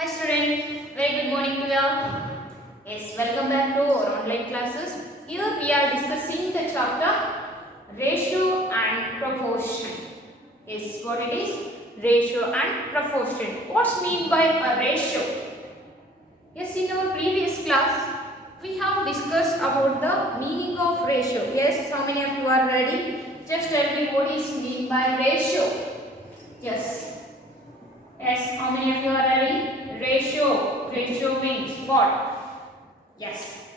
Hi student, very good morning to you all. Yes, welcome back to our online classes. Here we are discussing the chapter ratio and proportion. Yes, what it is? Ratio and proportion. What's mean by a ratio? Yes, in our previous class we have discussed about the meaning of ratio. Yes, how many of you are ready? Just tell me what is mean by ratio. Yes. Yes, how many of you are ready? Ratio. Ratio means what? Yes.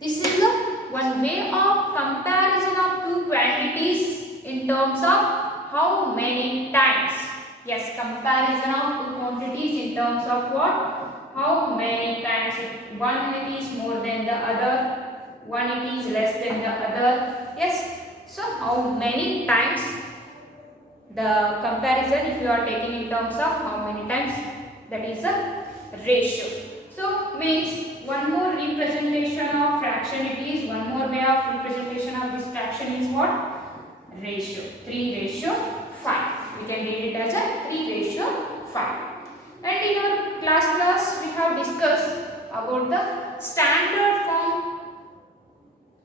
This is the one way of comparison of two quantities in terms of how many times. Yes, comparison of two quantities in terms of what? How many times. One it is more than the other, one it is less than the other. Yes. So how many times the comparison if you are taking in terms of how many times, that is a ratio. So means one more representation of fraction it is, one more way of representation of this fraction is what? Ratio. 3:5. We can read it as a 3:5. And in our class we have discussed about the standard form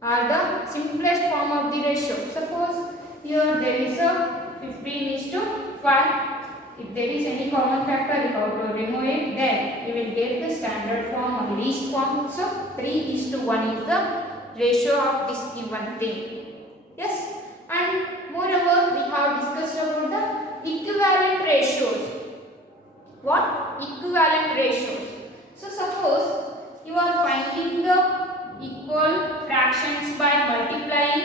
or the simplest form of the ratio. Suppose here there is a 15:5. If there is any common factor, we have to remove it. Then we will get the standard form or least form. So 3:1 is the ratio of this given thing. Yes. And moreover, we have discussed about the equivalent ratios. What? Equivalent ratios. So suppose you are finding the equal fractions by multiplying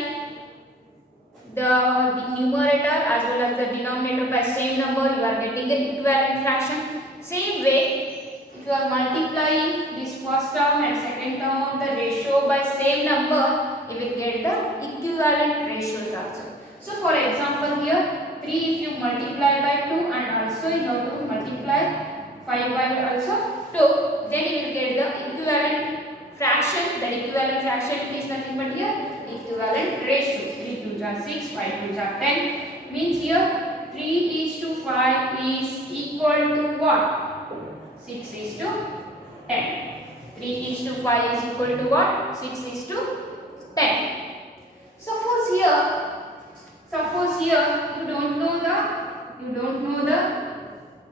the numerator as well as the denominator by same number, you are getting an equivalent fraction. Same way, if you are multiplying this first term and second term of the ratio by same number, you will get the equivalent ratios also. So for example here, 3 if you multiply by 2 and also you have to multiply 5 by also 2, then you will get the equivalent fraction. The equivalent fraction is nothing but here equivalent ratio. 3 2s are 6, 5 2s are 10. Means here 3:5 is equal to what? 6:10. 3:5 is equal to what? 6:10. Suppose here you don't know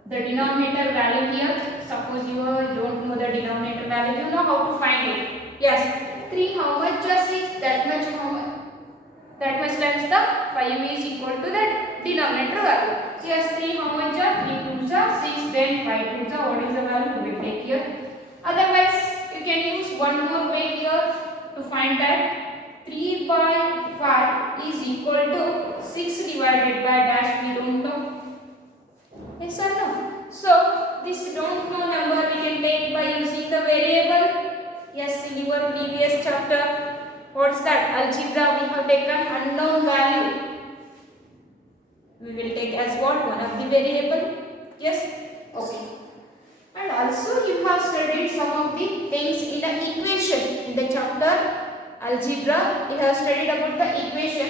the denominator value here. Suppose you don't know the denominator value, you know how to find it. Yes, 3 how much? Just 6. That much how much? That much times the 5 is equal to the denominator value. Yes, 3 how much? 3 2s are 6, then 5 2s are what is the value? We will take here. Otherwise, you can use one more way here to find that 3/5 is equal to 6 divided by dash. We don't know. Yes or no? So this don't know number we can take by using the variable. Yes, in your previous chapter, what's that? Algebra, we have taken unknown value. We will take as what? One of the variable. Yes? Okay. And also you have studied some of the things in the equation. In the chapter algebra, you have studied about the equation.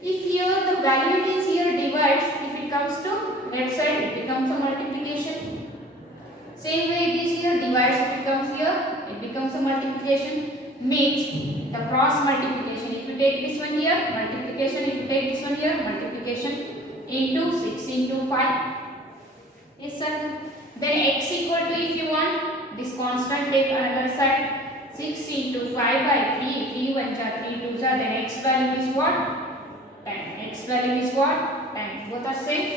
If here the value is here divides, if it comes to left side, it becomes a multiplication. Same way it is here divides, if it comes here, it becomes a multiplication. Means the cross multiplication. If you take this one here, multiplication. If you take this one here, multiplication into 6 into 5. Yes sir. Then x equal to, if you want this constant, take another side. 6 into 5 by 3. 3 1s are 3 2s are. Then x value is what? 10. X value is what? 10. Both are same.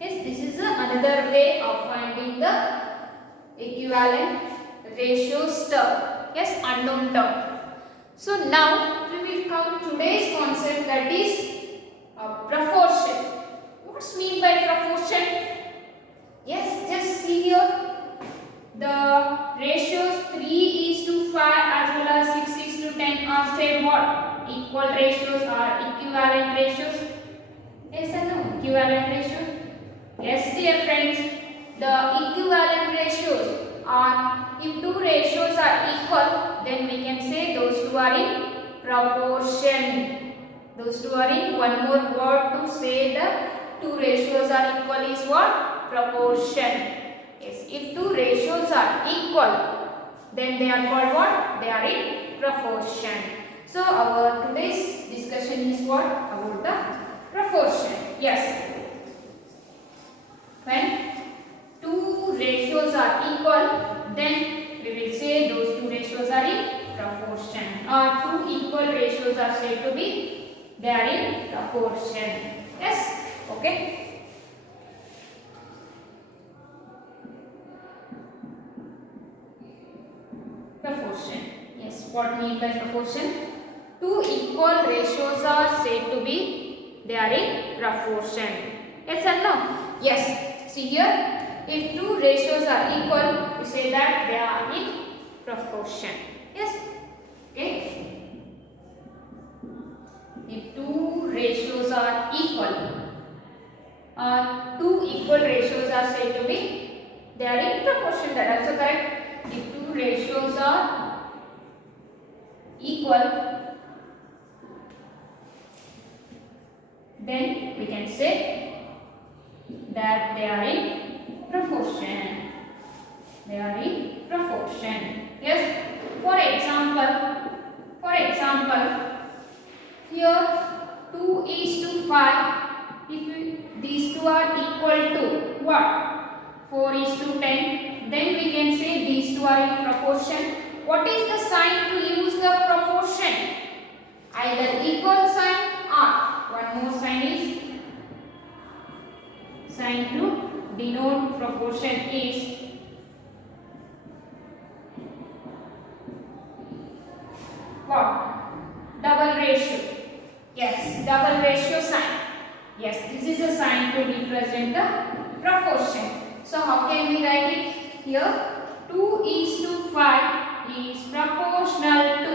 Yes, this is another way of finding the equivalent ratios term. Yes, unknown term. So now we will come to today's concept, that is proportion. What's mean by proportion? Yes, just see here the ratios 3:5 as well as 6:10 are same what? Equal ratios or equivalent ratios. Yes or no? Equivalent ratios. Yes dear friends, the equivalent ratios are, if two ratios are equal, then we can say those two are in proportion. Those two are in, one more word to say the two ratios are equal is what? Proportion. Yes, if two ratios are equal, then they are called what? They are in proportion. So our today's discussion is what? About the proportion. Yes. When two ratios are equal, then we will say those two ratios are in proportion. Or two equal ratios are said to be they are in proportion. Yes. Okay. Proportion. Yes, what mean by proportion? Two equal ratios are said to be they are in proportion. Yes or no? Yes. See here, if two ratios are equal, we say that they are in proportion. Yes. Okay. If two ratios are equal, two equal ratios are said to be they are in proportion. That also correct. If two ratios are equal, then we can say that they are in proportion. They are in proportion. Yes. For example, here 2 is to 5. If these two are equal to what? 4 is to 10. Then we can say these two are in proportion. What is the sign to use the proportion? Either equal sign or one more sign is sign to denote proportion is what? Double ratio. Yes, double ratio sign. Yes, this is a sign to represent the proportion. So how can we write it? Here 2 is to 5 is proportional to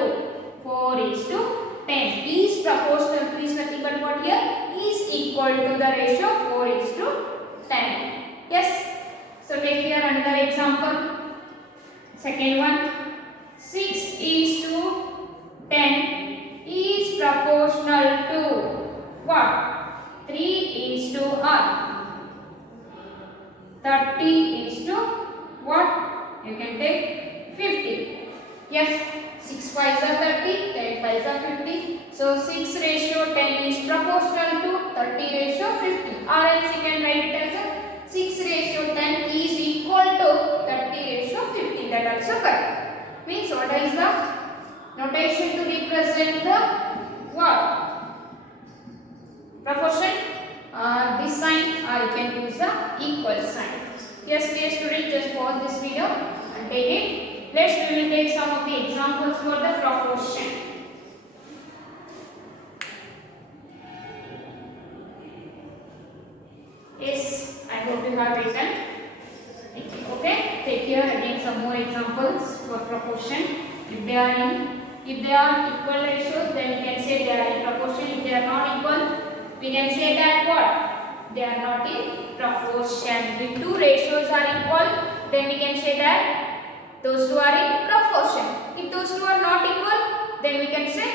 4 is to 10. Is proportional to is nothing but what here? Is equal to the ratio 4 is to 10. Yes. So take here another example. Second one. 6 is to 10 is proportional to what? 3 is to 30 is to what? You can take 50. Yes. 6 5s are 30, 10 5s are 50. So 6 ratio 10 is proportional to 30 ratio 50. Or else you can write it as a 6 ratio 10 is equal to 30 ratio 50. That also correct. Means what is the notation to represent the what? Proportion? This sign, or you can use the equal sign. Yes, dear students, just pause this video and take it. Next, we will take some of the examples for the proportion. Yes, I hope you have written. Okay, take here again some more examples for proportion. If they are equal ratios, then we can say they are in proportion. If they are not equal, we can say that what? They are not in proportion. If two ratios are equal, then we can say that those two are in proportion. If those two are not equal, then we can say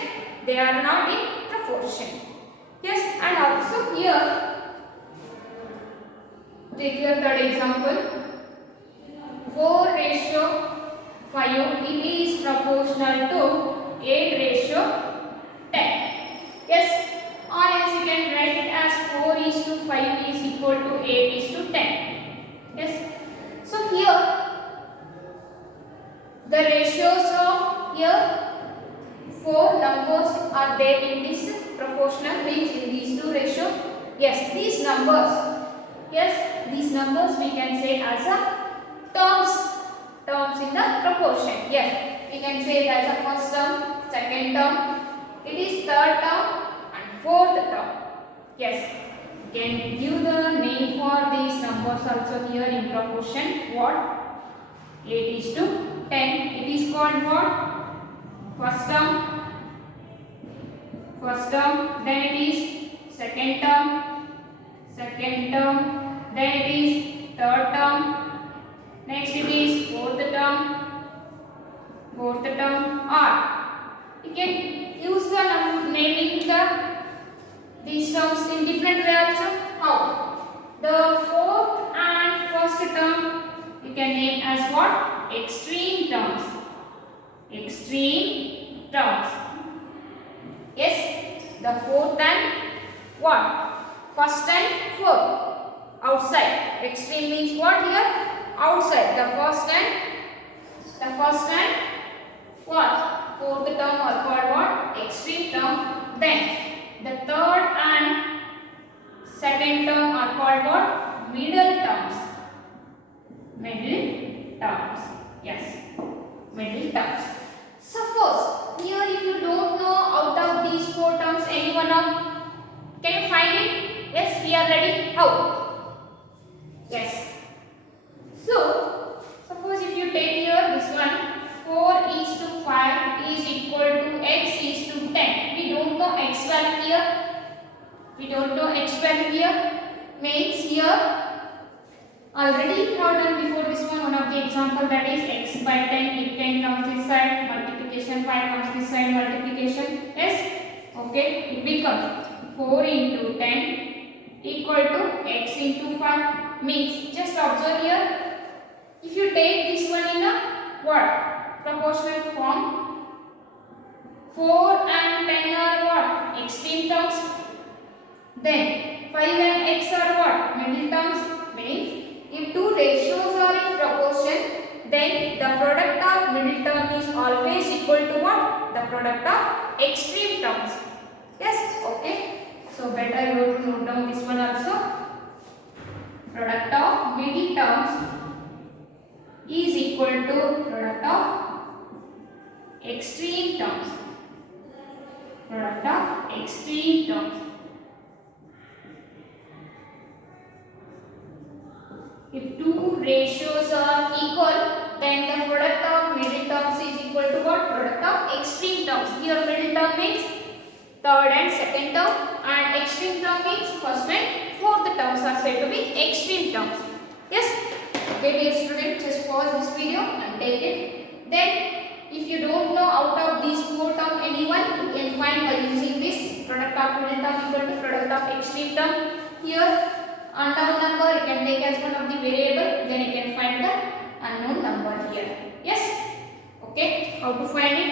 they are not in proportion. Yes, and also here, take your third example. 4 ratio 5, it is proportional to 8 ratio 10. Yes, or else you can write it as 4 is to 5 is equal to 8 is to 10. Yes, so here the ratios of here 4 numbers are there in this proportional, means in these two ratios. Yes, these numbers. Yes, these numbers we can say as a terms in the proportion. Yes, we can say it as a first term, second term, it is third term and fourth term. Yes, we can give the name for these numbers also here in proportion. What? 8 is to 10. It is called what? First term, then it is second term, then it is third term, next it is fourth term, or you can use the naming these terms in different way also. How? The fourth and first term, it extreme terms. Extreme terms. Yes, the fourth and what? First and fourth. Outside. Extreme means what here? Outside. The first and what? Fourth term are called what? Extreme term. Then the third and second term are called what? Middle terms. Middle terms. Yes. Middle terms. Suppose here if you don't know out of these four terms any one of, can you find it? Yes, we are ready. How? Yes. So suppose if you take here this one, 4:5 is equal to x:10. We don't know x value here. We don't know x value here. Means here already we have done before this one of the example, that is x by 10. If 10 comes this side, multiplication, 5 comes this side, multiplication. Yes. Okay. It becomes 4 into 10 equal to x into 5. Means just observe here. If you take this one in a what? Proportional form, 4 and 10 are what? Extreme terms. Then 5 and x are what? Middle terms. Means if two ratios are in proportion, then the product of middle term is always equal to what? The product of extreme terms. Yes. Okay. So better you have to note down this one also. Product of middle terms is equal to product of extreme terms. Product of extreme terms. If two ratios are equal, then the product of middle terms is equal to what? Product of extreme terms. Here middle term means third and second term, and extreme term means first and fourth terms are said to be extreme terms. Yes. Okay, dear student, just pause this video and take it. Then, if you don't know out of these four terms anyone, you can find by using this product of middle term equal to product of extreme term. Here, unknown number you can take as one of the variable. Then you can find the unknown number here. Yes. Okay. How to find it?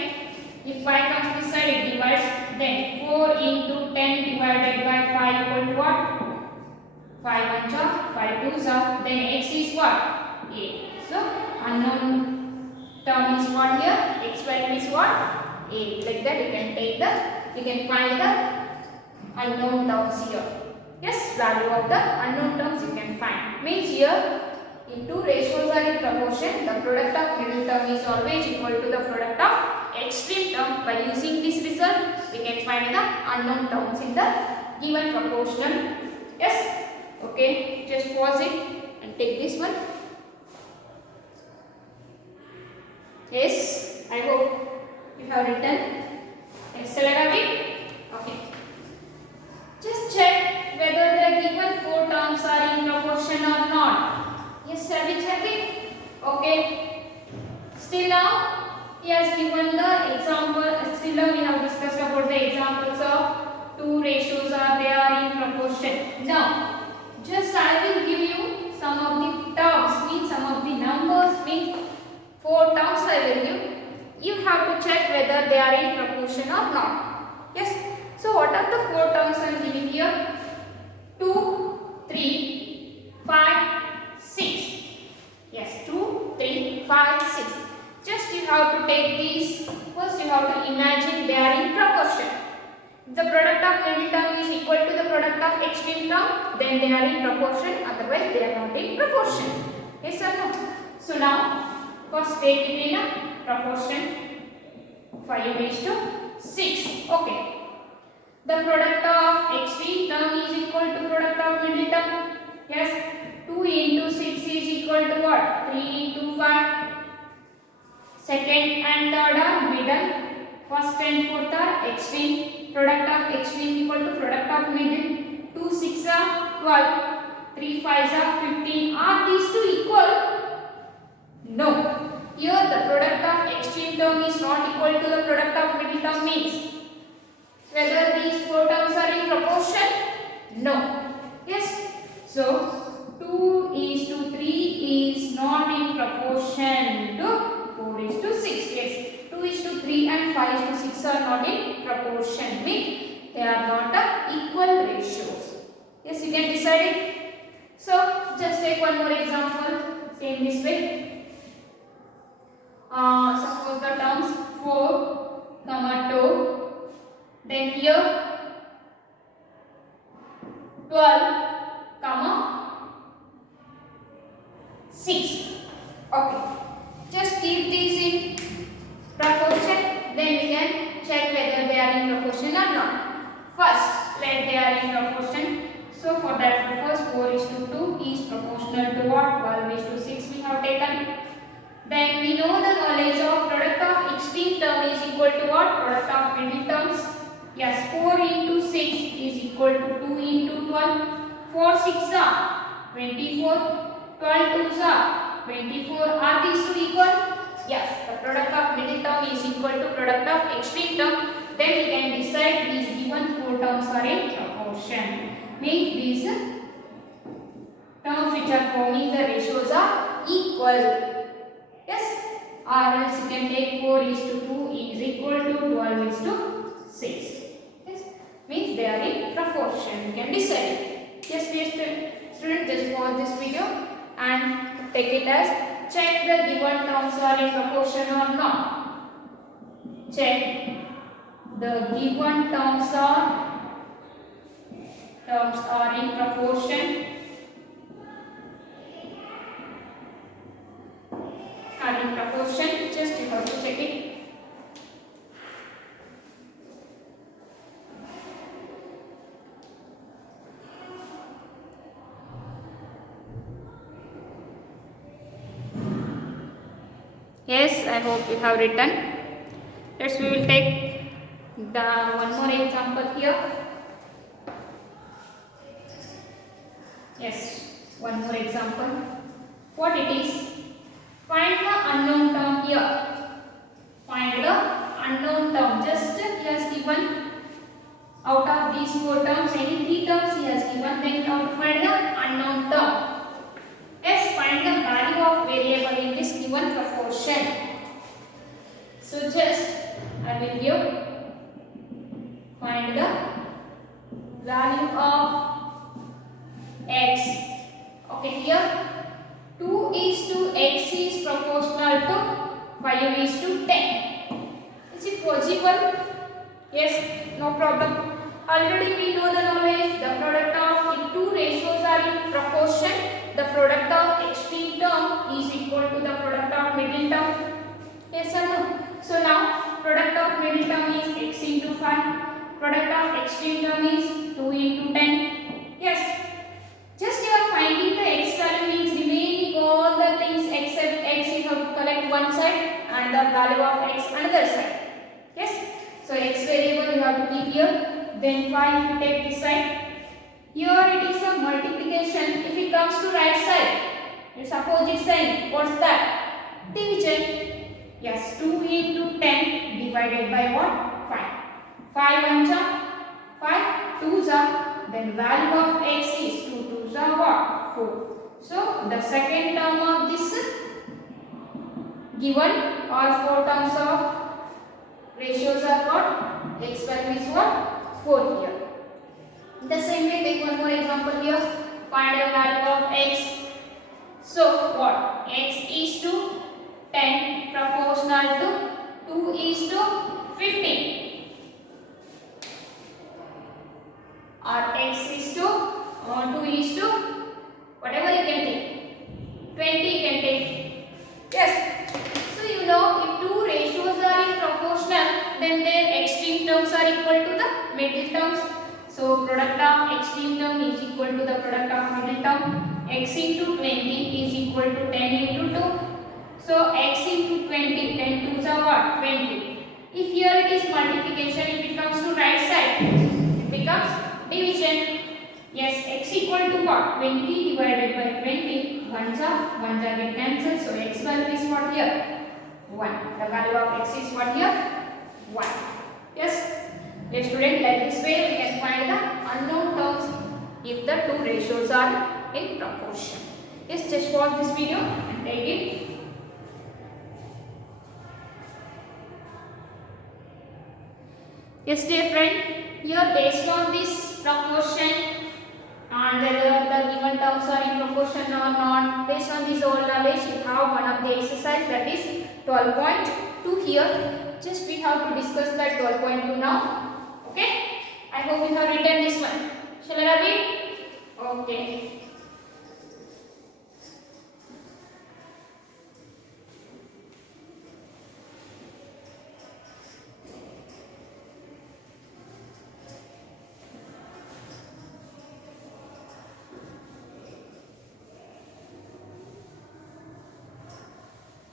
If 5 comes this side, it divides. Then 4 into 10 divided by 5 equal to what? 5 1s are 5 2s are. Then x is what? 8. So unknown term is what here? X value is what? 8. Like that you can find the unknown terms here. Yes, value of the unknown terms you can find. Means here, if two ratios are in proportion, the product of middle term is always equal to the product of extreme term. By using this result, we can find the unknown terms in the given proportional. Yes. Okay, just pause it and take this one. Yes, I hope you have written. Accelerate it. Okay. Just check whether the given four terms are in proportion or not. Yes, shall we check it? Okay. Still now, he has given the example. Still now, we have discussed about the examples of two ratios are there in proportion. Now, just I will give you some of the terms, means some of the numbers, means four terms I will give. You have to check whether they are in proportion or not. Yes. So what are the four terms I am giving here? 2, 3, 5, 6. Yes, 2, 3, 5, 6. Just you have to take these. First you have to imagine they are in proportion. The product of middle term is equal to the product of extreme term, then they are in proportion, otherwise they are not in proportion. Yes or no? So now, first take it in a proportion, 5:6. Okay. The product of extreme term is equal to product of middle term. Yes, 2 into 6 is equal to what? 3 into 5. Second and third are middle. First and fourth are extreme. Product of extreme equal to product of middle. 2 6 are 12. 3 5 are 15. Are these two equal? No. Here the product of extreme term is not equal to the product of middle term, means whether these four terms are in proportion? No. Yes. So 2:3 is not in proportion to take one more example. Same this way. Suppose the terms 4, 2. Then here 12, 6. Okay. Just keep these in proportion. Then we can check whether they are in proportion or not. First, let they are in proportion. So for that purpose, 4:2 is proportional to what? 12:6 we have taken. Then we know the knowledge of product of extreme term is equal to what? Product of middle terms. Yes, 4 into 6 is equal to 2 into 12. 4 6 are 24. 12 2s are 24. Are these two equal? Yes, the product of middle term is equal to product of extreme term. Then we can decide these given 4 terms are in proportion. Make these terms which are forming the ratios are equal. Yes, or else you can take 4:2 is equal to 12:6. Yes, means they are in proportion. You can decide. Yes, dear student, just pause this video and take it as check the given terms are in proportion or not. Check the given terms are in proportion. Are in proportion. Just you have to check it. Yes, I hope you have written. Let's we will take the one more example here. Yes, one more example. What it is? Find the unknown term here. Find the unknown term. Just he has given out of these 4 terms, any 3 terms he has given. Then how to find the unknown term? Yes, find the value of variable in this given proportion. So just I will give find the value of x. Okay, here 2:x is proportional to 5:10. Is it possible? Yes, no problem. Already we know the knowledge. The product of if 2 ratios are in proportion, the product of extreme term is equal to the product of middle term. Yes or no? So now product of middle term is x into 5. Product of extreme term is 2 into 10. Yes. Just you are finding the x value means remaining all the things except x you have to collect one side and the value of x another side. Yes. So x variable you have to keep here. Then 5 you take this side. Here it is a multiplication. If it comes to right side, its opposite sign. What's that? Division. Yes, 2 into 10 divided by what? 5. 5 1s are 5, 2s are. Then value of x is 2 2s are what? 4. So the second term of this given or 4 terms of ratios are what? X value is what? 4 here. The same way, take one more example here. Find the value of x. So what? X is to 10 proportional to 2 is to 15. Or x is to 2 is to whatever you can take. 20 you can take. Yes. So you know if 2 ratios are in proportional, then their extreme terms are equal to the middle terms. So product of extreme term is equal to the product of middle term. X into 20 is equal to 10 into 2. So x into 20, 10 2s are what? 20. If here it is multiplication, if it comes to right side, it becomes division. Yes, x equal to what? 20 divided by 20. 1s are get cancelled. So x value is what here? 1. The value of x is what here? 1. Yes. Yes, student, like this way we can find the unknown terms if the 2 ratios are in proportion. Yes, just pause this video and take it. Yes, dear friend, here based on this proportion and whether the given terms are in proportion or or not. Based on this all knowledge, you have one of the exercise, that is 12.2 here. Just we have to discuss that 12.2 now. Okay? I hope you have written this one. Shall I read? Okay.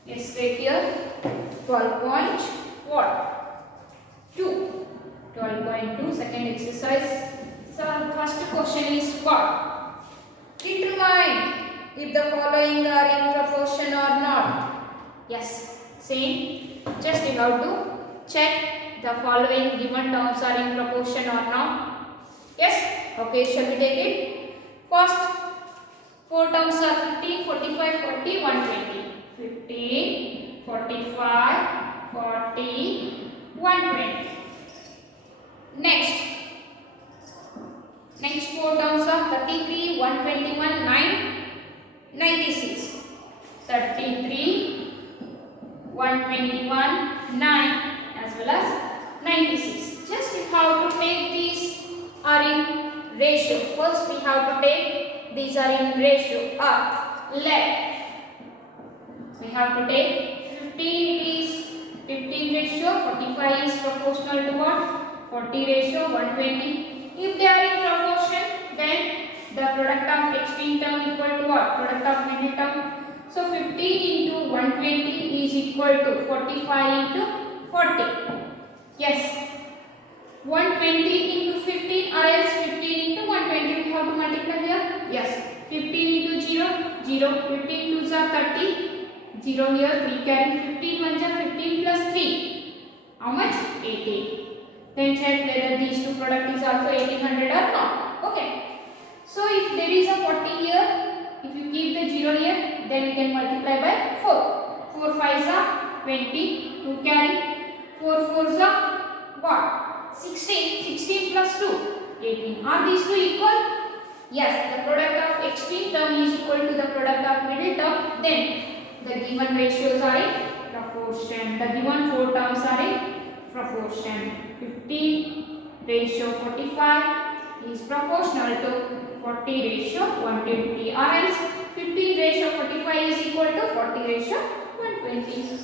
Yes, take here 12.2. 12.2 second exercise. So first question is what? Determine if the following are in proportion or not. Yes, same. Just you have to check the following given terms are in proportion or not. Yes. Okay, shall we take it? First, four terms are 15, 45, 40, 120. 15, 45, 40, 120. Next four terms are 33, 121, 9, 96. 33, 121, 9 as well as 96. Just we have to take these are in ratio. First we have to take these are in ratio. Left. We have to take 15 is 15 ratio, 45 is proportional to what? 40 ratio, 120. If they are in proportion, then the product of extreme term equal to what? Product of middle term. So 15 into 120 is equal to 45 into 40. Yes. 120 into 15 or else 15 into 120. We have to multiply here. Yes. 15 into 0, 0. 15 2s are 30. 0 here, we carry 15 1s are 15 plus 3. How much? 18. Then check whether these two product is also 1800 or not. Okay. So if there is a 40 here, if you keep the 0 here, then you can multiply by 4. 4 5s are 20. 2 carry. 4 4s are what? 16. 16 plus 2. 18. Are these two equal? Yes. The product of extreme term is equal to the product of middle term. Then the given ratios are in proportion. The given four terms are in proportion. 15 ratio 45 is proportional to 40 ratio 120. Or else 15 ratio 45 is equal to 40 ratio 120.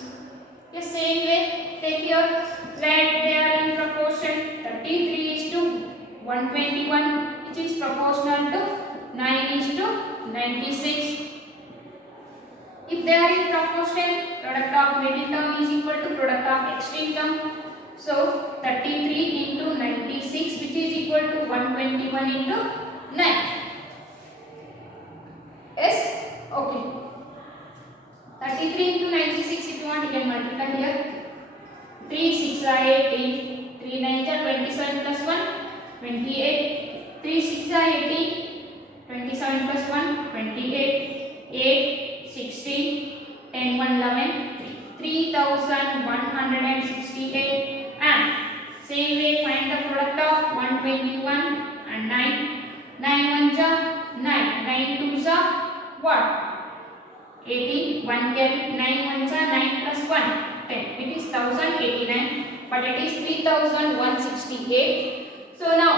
The same way, take here, let they are in proportion. 33 is to 121, which is proportional to 9 is to 96. If they are in proportion, product of middle term is equal to product of extreme term. So 33 into 96, which is equal to 121 into 9. Yes? Okay. 33 into 96, if you want, you can multiply here. 3 6 are 18. 3 9 are 27 plus 1, 28. 3 6 are 18. 27 plus 1, 28. 8, 16, 10 1 11, 3168. And same way find the product of 121 and 9. 9 1s are 9. 9 2s are what? 18. 1 carry. 9 1s are 9 plus 1. 10. It is 1089. But it is 3168. So now,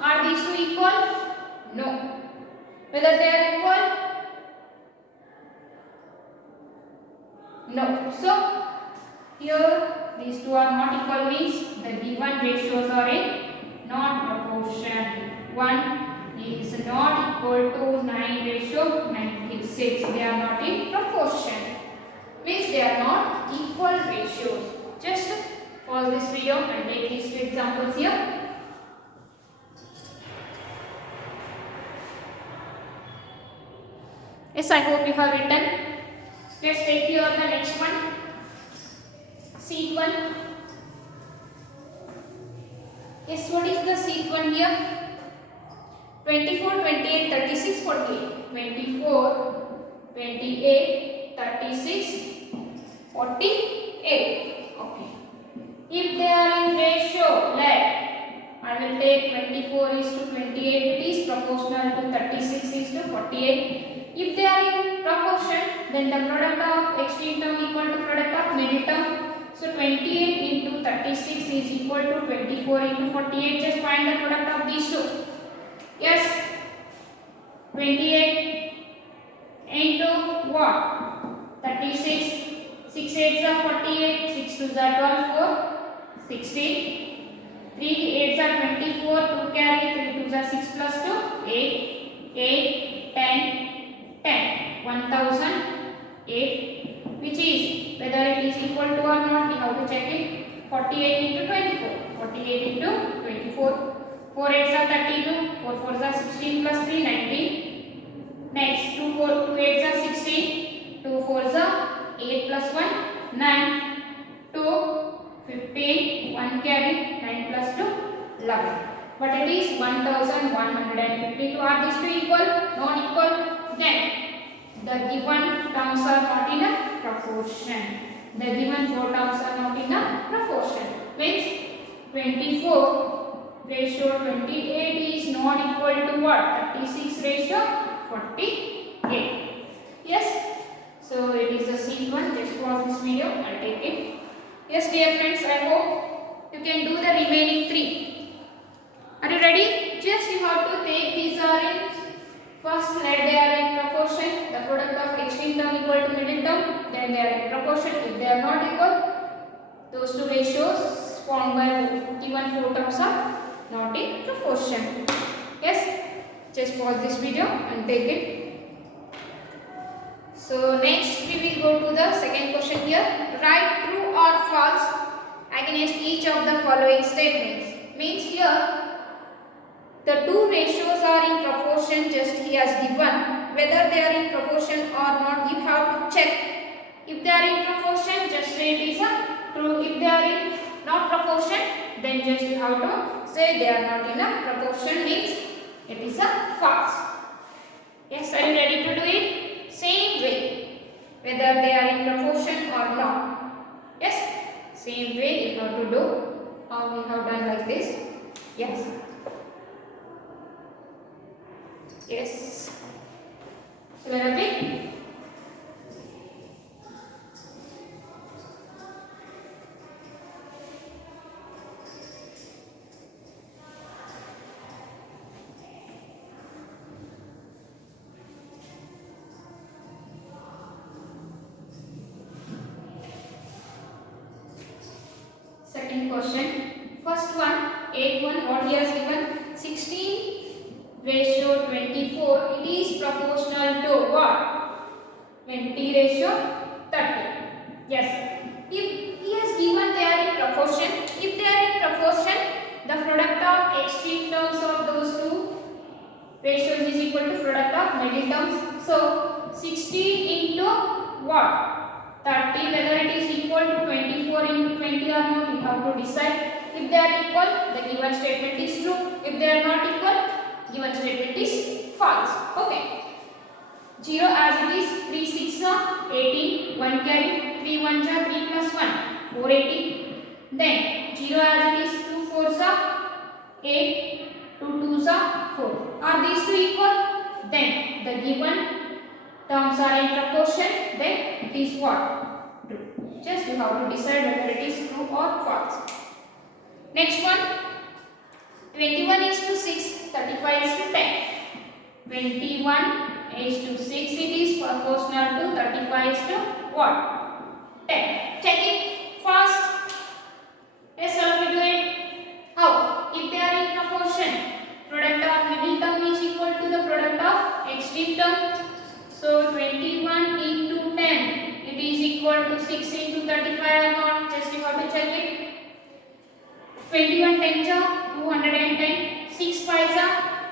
are these two equal? No. Whether they are equal? No. So, here these two are not equal means the given ratios are in not proportion. 1 is not equal to 9 ratio 96. They are not in proportion. Means they are not equal ratios. Just pause this video and take these two examples here. Yes, I hope you have written. Let's take here the next one. Seat 1. Yes, what is the seat 1 here? 24, 28, 36, 48. 24, 28, 36, 48. Okay. If they are in ratio, I will take 24 is to 28. It is proportional to 36 is to 48. If they are in then the product of extreme term equal to product of middle term. So 28 into 36 is equal to 24 into 48. Just find the product of these two. Yes, 28 into what? 36. 6 8s are 48. 6 2s are 12. 4 16. 3 8s are 24. 2 carry. 3 2s are 6 plus 2 8. 8 10 10. 1008, which is whether it is equal to or not. We have to check it. 48 into 24. 48 into 24. 4 8s are 32. 4 4s are 16 plus 3 19. Next 2 8s are 16. 2 4s are 8 plus 1 9. 2 15. 1 carry. 9 plus 2 11. But it is 1152. Are these two equal? Non equal. Then the given terms are not in a proportion. The given four terms are not in a proportion. Means 24 ratio 28 is not equal to what? 36 ratio 48. Yes. So it is the same one. Just pause this video and take it. Yes, dear friends, I hope you can do the remaining three. Are you ready? Just you have to take these are in. First, let they are in proportion. The product of extreme term equal to middle term. Then they are in proportion. If they are not equal, those two ratios formed by given four terms are not in proportion. Yes. Just pause this video and take it. So next we will go to the second question here. Write true or false against each of the following statements. Means here the two ratios are in proportion just he has given. Whether they are in proportion or not, you have to check. If they are in proportion, just say it is a true. If they are in not proportion, then just you have to say they are not in a proportion, means it is a false. Yes, are you ready to do it? Same way, whether they are in proportion or not. Yes, same way you have to do. How we have done like this. Yes. Yes. So we are ready. Second question. First one, 8 1. What he has given? 16 ratio 24, it is proportional to what? 20 ratio 30. Yes. If he has given they are in proportion, if they are in proportion, the product of extreme terms of those two ratios is equal to product of middle terms. So 16 into what? 30. Whether it is equal to 24 into 20 or not, you have to decide. If they are equal, the given statement is true. If they are not equal, given statement is false. Okay. 0 as it is 3 6 18, 1 carry, 3 1 3 plus 1 480. Then 0 as it is 2 4 8, 2 2 4. Are these two equal? Then the given terms are in proportion. Then it is what? True. Just you have to decide whether it is true or false. Next one. 21 is to 6, 35 is to 10. 21 is to 6, it is proportional to 35 is to what? 10. Check it fast. Yes, how we do it? How? If they are in proportion, product of middle term is equal to the product of extreme term. So 21 into 10, it is equal to 6 into 35 or not? Just you have to check it. 21 10 210, 6 5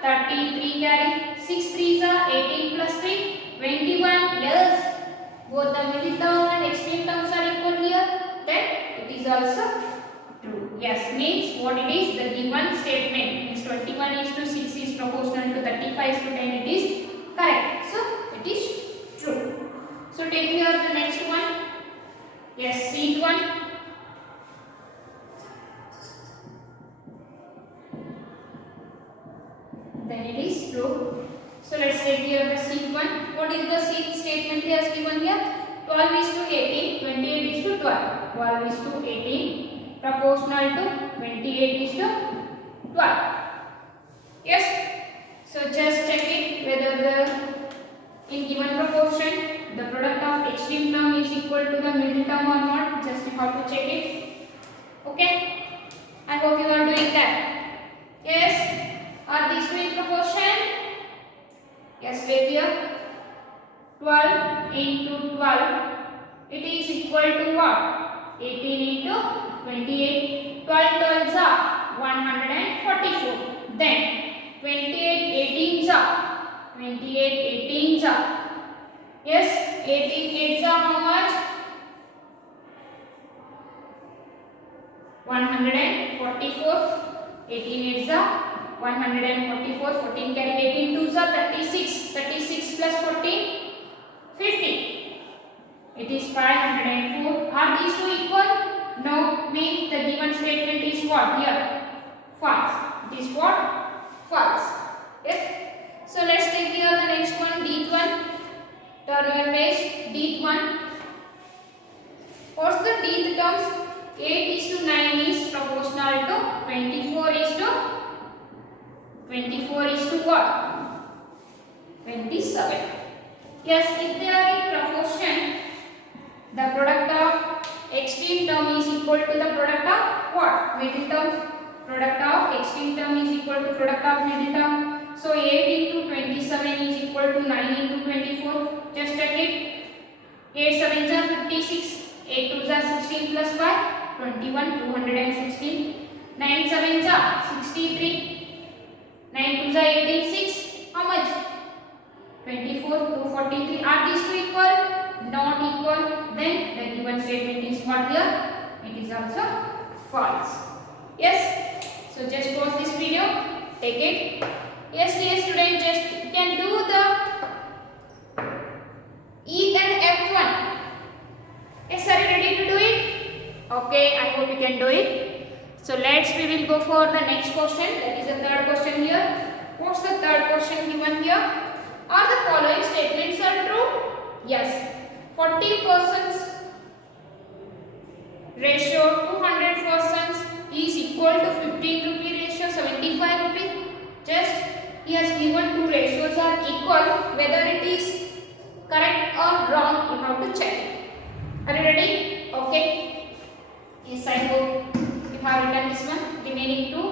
33 carry, 6 3 18 plus 3 21. Yes, both the middle term and extreme terms are equal here. Then it is also true. Yes, means what it is? The given statement means 21 is to 6 is proportional to 35 is to 10. It is correct. So it is true. So take here the next one. Yes, seat one. Then it is true. So let's take here the seat one. What is the seat statement? statement he has given here. 12 is to 18, 28 is to 12. 12 is to 18 proportional to 28 is to 12. Yes. So just check it whether the in given proportion the product of extreme term is equal to the middle term or not. Just you have to check it. Okay. I hope you are doing that. Yes. Are these two in proportion? Yes, take here. 12 into 12, it is equal to what? 18 into 28. 12 12s are 144. Then 28 18s are 28 18s are. Yes, 18 8s are how much? 144. 18 8s are 144. 14 carry 18 2s are 36. 36 plus 14 50. It is 504. Are these two equal? No. Means the given statement is what here? False. It is what? False. Yes. So let's take here the next one, Dth one. Turn your page. Dth one. What's the Dth terms? 8 is to 9 is proportional to 24 is to what? 27. Yes, if they are in proportion, the product of extreme term is equal to the product of what? Middle term. Product of extreme term is equal to product of middle term. So 8 into 27 is equal to 9 into 24. Just check it. 8 7s are 56. 8 2s are 16 plus 5. 21 216. 9 7s are 63. 9 2s are 86. How much? 24 243. Are these two equal? Not equal. Then the given statement is what here? It is also false. Yes. So just pause this video. Take it. Yes, dear student, just you can do the E and F1. Yes, are you ready to do it? Okay, I hope you can do it. So we will go for the next question. That is the third question here. What's the third question given here? Are the following statements are true? Yes. 40% ratio 200 persons is equal to 15 rupee ratio 75 rupee. Just he has given two ratios are equal. Whether it is correct or wrong, you have to check. Are you ready? Okay. Yes, I hope you have written this one. Remaining two.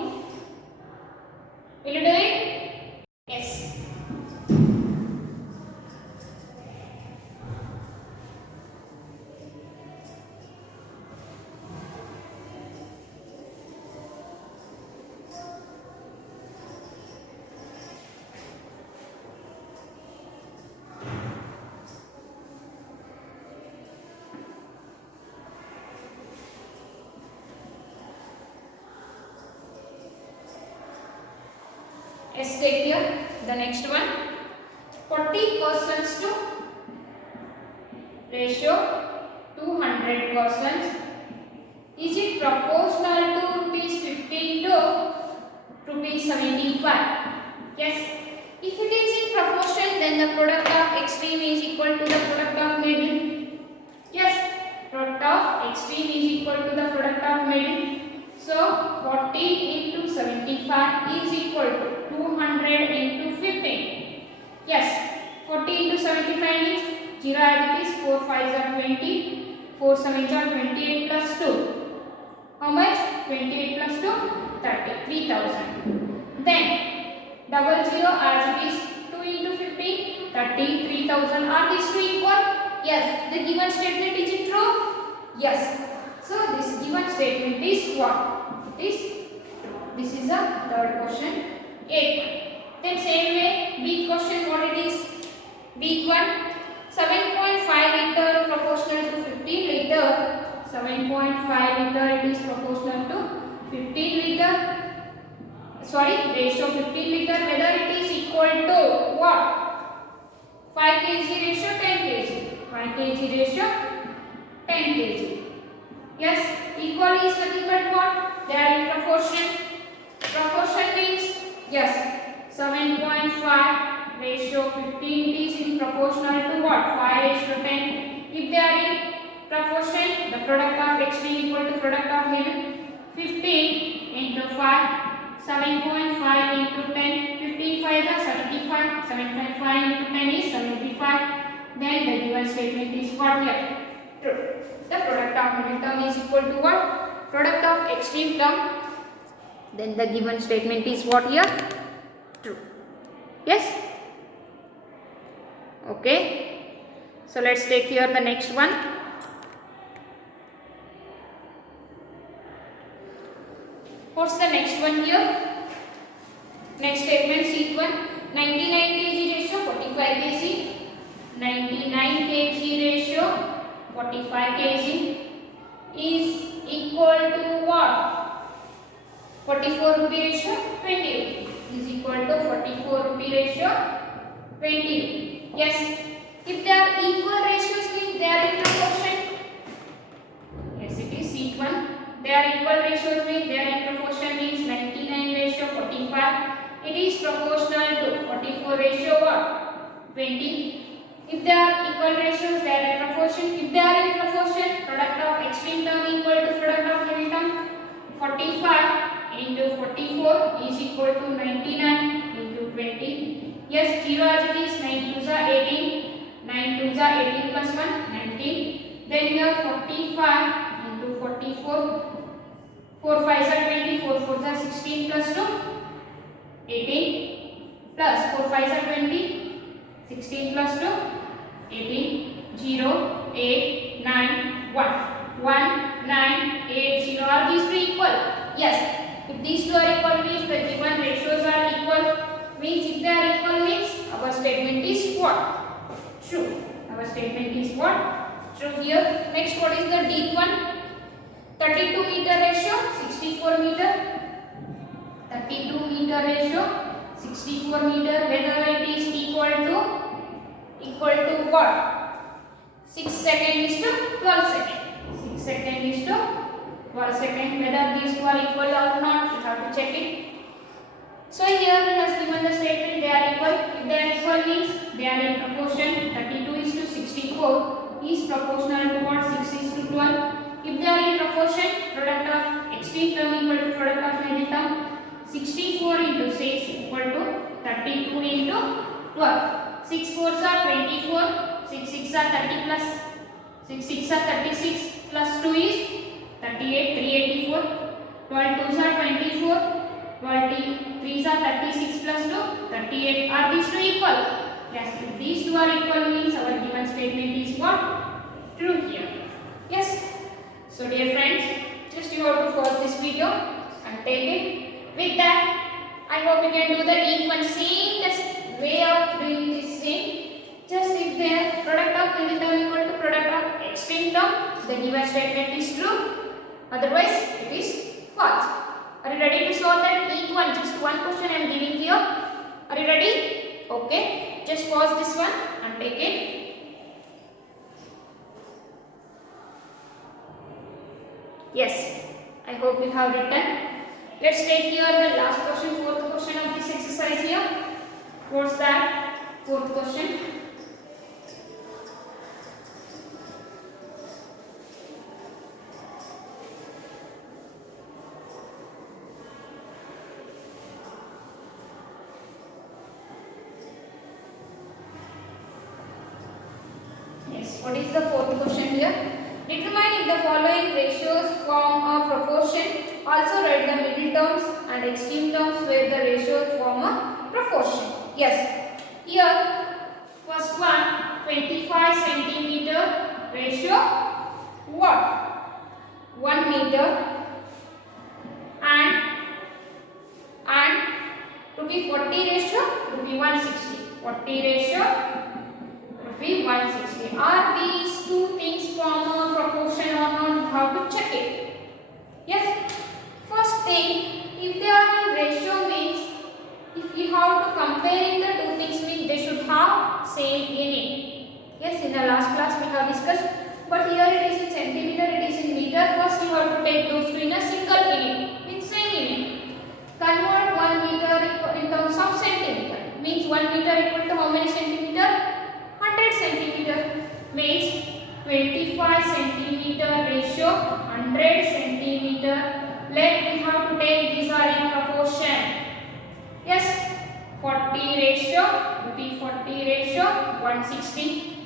Will you do it? Yes. Let's take here the next one. 40% to ratio 200 persons. Is it proportional to rupees 15 to rupees 75? Yes. If it is in proportion, then the product of extreme is equal to the product of middle. Yes. Product of extreme is equal to the product of middle. So 40 into 75 is equal to 200 into 15. Yes, 40 into 75 means 0 as it is. 4 5s are 20. 4 7s are 28 plus 2. How much? 28 plus 2? 30. 3000. Then double 0 as it is. 2 into 15. 30. 3000. Are these two equal? Yes. The given statement is it true? Yes. So this given statement is what? It is true. This is the third question. 8. Then same way, B question what it is? B one 7.5 liter proportional to 15 liter. 7.5 liter it is proportional to 15 liter. Sorry, ratio 15 liter. Whether it is equal to what? 5 kg ratio 10 kg. 5 kg ratio 10 kg. Yes, equal is nothing but what? They are in proportion. Proportion means yes, 7.5 ratio 15 is in proportional to what? 5 product of extreme equal to product of middle. 15 into 5, 7.5 into 10. 15 5 is 75. 7.5 into 10 is 75. Then the given statement is what here? True. The product of middle term is equal to what? Product of extreme term. Then the given statement is what here? True. Yes? Okay. So let's take here the next one. What's the next one here? Next statement, sheet 1. 99 kg ratio, 45 kg. 99 kg ratio, 45 kg is equal to what? 44 rupee ratio, 20 is equal to 44 rupee ratio, 20. Yes. If they are equal ratios, means they are in proportion. Yes, it is sheet 1. They are equal ratios, means they are in proportion, means 99 ratio 45. It is proportional to 44 ratio what? 20. If they are equal ratios, they are in proportion. If they are in proportion, product of extreme term equal to product of middle term. 45 into 44 is equal to 99 into 20. Yes, 0 as it is. 9 2s are 18. 9 2s are 18 plus 1, 19. Then here 45 into 44. 4 5s are 20. 4 4s are 16 plus 2, 18 plus 4 5s are 20. 16 plus 2, 18, 0, 8, 9, 1. 1, 9, 8, 0. Are these two equal? Yes. If these two are equal, means the given ratios are equal. Means if they are equal, means our statement is what? True. Our statement is what? True here. Next, what is the deep one? 32 meter ratio, 64 meter. 32 meter ratio, 64 meter. Whether it is equal to what? 6 second is to 12 second. 6 second is to 12 second. Whether these two are equal or not, you have to check it. So here he has given the statement they are equal. If they are equal, means they are in proportion. 32 is to 64 is proportional to what? 6 is to 12. If they are in proportion, product of extreme term equal to product of middle term. 64 into 6 equal to 32 into 12. 6 4s are 24. 6 6 are 30 plus 6 6 are 36 plus 2 is 38. 384. 12 2s are 24. 12 3s are 36 plus 2, 38. Are these two equal? Yes. If these two are equal, means our given statement is what? True here. Yes. So dear friends, just you have to follow this video and take it. With that, I hope you can do the equal same way of doing this thing. Just if their product of middle term equal to product of extreme term, the given statement is true. Otherwise, it is false. Are you ready to solve that each one? Just one question I am giving here. Are you ready? Okay. Just pause this one and take it. Yes. I hope you have written. Let's take here the last question, fourth question of this exercise here. What's that? Fourth question. Yes, what is the fourth question here? Determine if the following ratios form a proportion. Also write the middle terms and extreme terms where the ratios form a proportion. Yes, here first one 25 centimeter ratio what? 1 meter and to be 40 ratio to be 160. 40 ratio be 160. Are these two things form a proportion or not? How to check it? Yes. First thing, if they are in ratio means if you have to comparing the two things means they should have same unit. Yes, in the last class we have discussed. But here it is in centimeter, it is in meter. First you have to take those two in a single unit with same unit. Convert 1 meter in terms of centimeter. Means 1 meter equal to how many centimeter? 100 centimeter means 25 centimeter ratio 100 centimeter. Let we have to take these are in proportion. Yes, 40 ratio will be 40 ratio 160.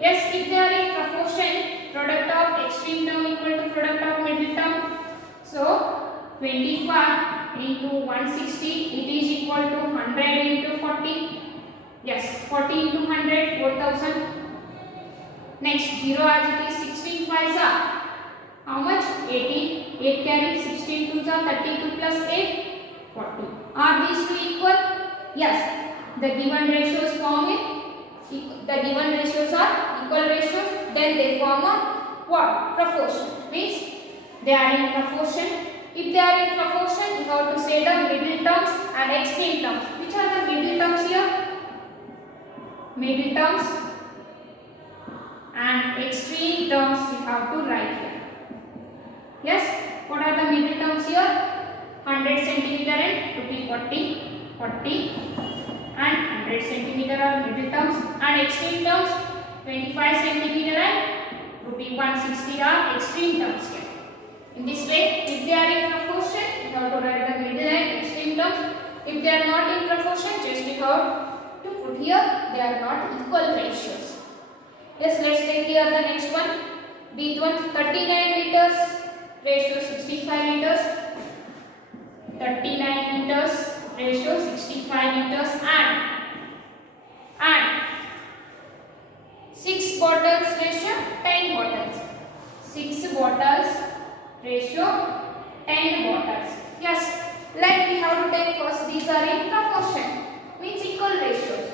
Yes, if they are in proportion, product of extreme term equal to product of middle term. So 25 into 160, it is equal to 100 into 40. Yes, 40 into 100, 4000. Next, 0 as it is, 16 5s are how much? 18. 8 carry, 16 2s are 32 plus 8, 40. Are these two equal? Yes. The given ratios form a, the given ratios are equal ratios. Then they form a what? Proportion. Means they are in proportion. If they are in proportion, you have to say the middle terms and extreme terms. Which are the middle terms here? Middle terms and extreme terms you have to write here. Yes, what are the middle terms here? 100 centimeter and rupee 40 and 100 centimeter are middle terms, and extreme terms 25 centimeter and rupee 160 are extreme terms here. In this way, if they are in proportion, you have to write the middle and extreme terms. If they are not in proportion, just you have to put here they are not equal ratios. Yes, let's take here the next one. These one 39 meters ratio 65 meters. 39 meters ratio 65 meters and 6 bottles ratio 10 bottles. 6 bottles ratio 10 bottles. Yes, let me have to take first these are in proportion, means equal ratios.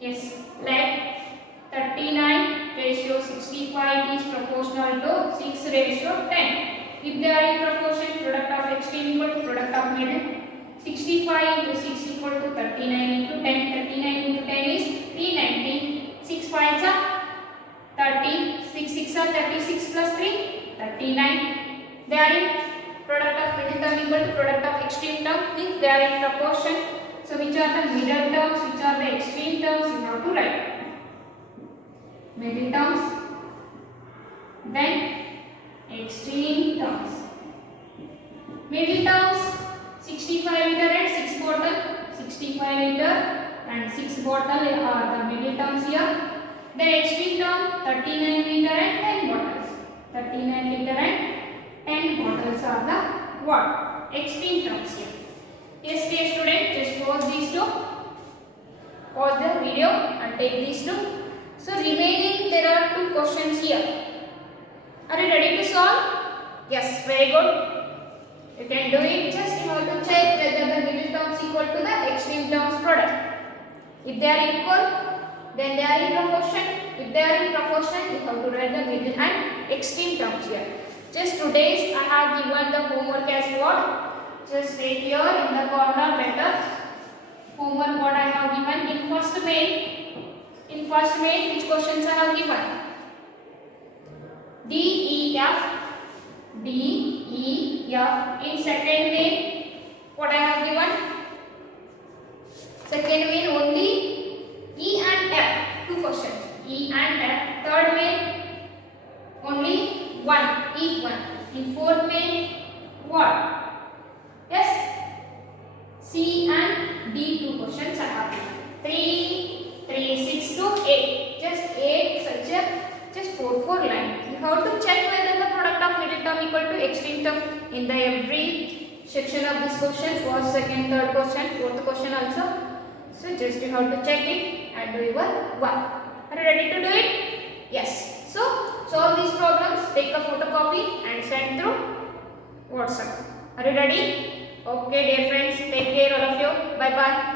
Yes, let 39 ratio 65 is proportional to 6 ratio 10. If they are in proportion, product of extreme equal to product of middle. 65 into 6 equal to 39 into 10. 39 into 10 is 390. 6 5s are 30. 6 6 are 36 plus 3, 39. They are in product of middle term equal to product of extreme term. Means they are in proportion. So which are the middle terms, which are the extreme terms, you have to write. Middle terms, then extreme terms. Middle terms 65 liter and 6 bottle. 65 liter and 6 bottle are the middle terms here. Then extreme term 39 liter and 10 bottles. 39 liter and 10 bottles are the what? Extreme terms here. Yes, dear student, just pause these two. Pause the video and take these two. So remaining there are 2 questions here. Are you ready to solve? Yes, very good. You can do it. Just you have to check whether the middle terms equal to the extreme terms product. If they are equal, then they are in proportion. If they are in proportion, you have to write the middle and extreme terms here. Just today's I have given the homework as what? Just take here in the corner better. Homework what I have given in first main. In first main, which questions I have given? D, E, F. D, E, F. In second main, what I have given? Second main only E and F. 2 questions. E and F. Third main only 1. Each one. In fourth main, what? Yes. C and D 2 questions I have given. 3, 6 to 8. Just 8 such a just 4 line. You have to check whether the product of middle term equal to extreme term in the every section of this question. First, second, third question, fourth question also. So just you have to check it and do your work. Are you ready to do it? Yes. So solve these problems. Take a photocopy and send through WhatsApp. Are you ready? Okay, dear friends. Take care all of you. Bye bye.